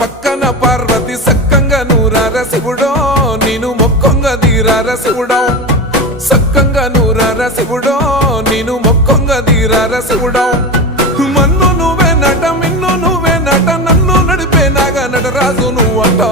పక్కన పార్వతి సక్కంగా నూరార శివుడో నేను మొక్కొంగ దీరార శివుడో సక్కంగా నూరార శివుడో నేను మొక్కొంగ దీరార శివుడో మన్ను నువ్వే నట మిన్ను నువ్వే నట నన్ను నడిపే నాగ నటరాజు నువ్వంట